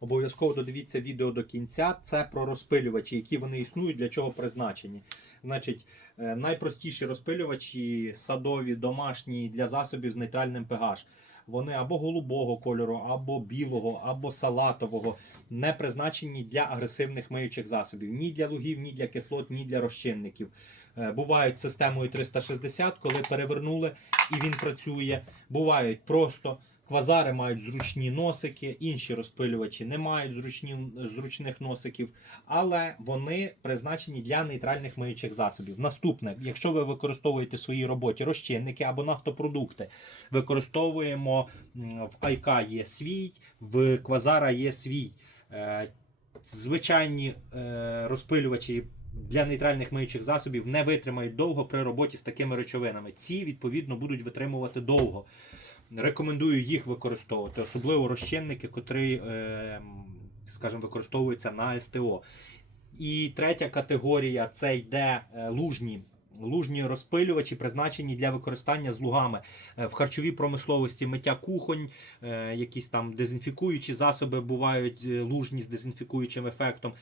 Обов'язково додивіться відео до кінця. Це про розпилювачі, які вони існують, для чого призначені. Значить, е, найпростіші розпилювачі садові, домашні для засобів з нейтральним pH. Вони або голубого кольору, або білого, або салатового, не призначені для агресивних миючих засобів, ні для лугів, ні для кислот, ні для розчинників. Е, Бувають системою 360, коли перевернули і він працює. Бувають просто квазари мають зручні носики, інші розпилювачі не мають зручні, зручних носиків, але вони призначені для нейтральних миючих засобів. Наступне, якщо ви використовуєте в своїй роботі розчинники або нафтопродукти, використовуємо в Айка є свій, в Квазара є свій. Е, Звичайні е, розпилювачі для нейтральних миючих засобів не витримають довго при роботі з такими речовинами. Ці, відповідно, будуть витримувати довго. Рекомендую їх використовувати, особливо розчинники, котрі, е, скажімо, використовуються на СТО. І третя категорія це йде лужні. Лужні розпилювачі призначені для використання з лугами Е, в харчовій промисловості миття кухонь, е, якісь там дезінфікуючі засоби бувають е, лужні з дезінфікуючим ефектом.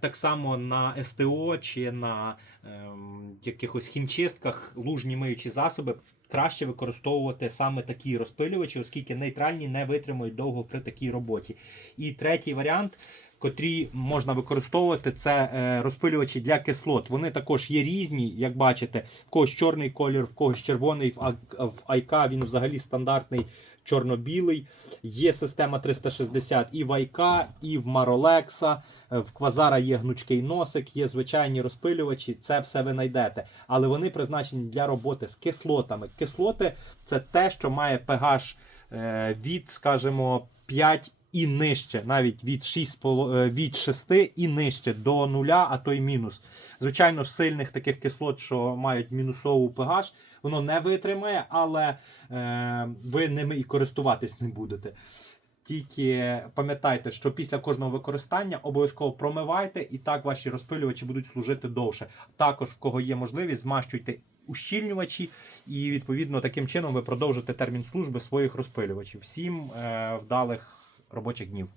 Так само на СТО чи на ем, якихось хімчистках лужні миючі засоби краще використовувати саме такі розпилювачі, оскільки нейтральні не витримують довго при такій роботі. І третій варіант. Котрі можна використовувати, це е, розпилювачі для кислот. Вони також є різні, як бачите, в когось чорний колір, в когось червоний, в, Айка він взагалі стандартний чорно-білий. Є система 360 і в Айка, і в Маролекса. В Квазара є гнучкий носик, є звичайні розпилювачі. Це все ви знайдете. Але вони призначені для роботи з кислотами. Кислоти це те, що має pH е, від, скажімо, 5 і нижче, навіть від 6, поло- е, від 6 і нижче до нуля, а то й мінус. Звичайно сильних таких кислот, що мають мінусову pH, воно не витримає, але е, ви ними і користуватись не будете. Тільки пам'ятайте, що після кожного використання обов'язково промивайте, і так ваші розпилювачі будуть служити довше. Також, в кого є можливість, змащуйте ущільнювачі, і відповідно таким чином ви продовжите термін служби своїх розпилювачів. Всім е, вдалих робочих днів.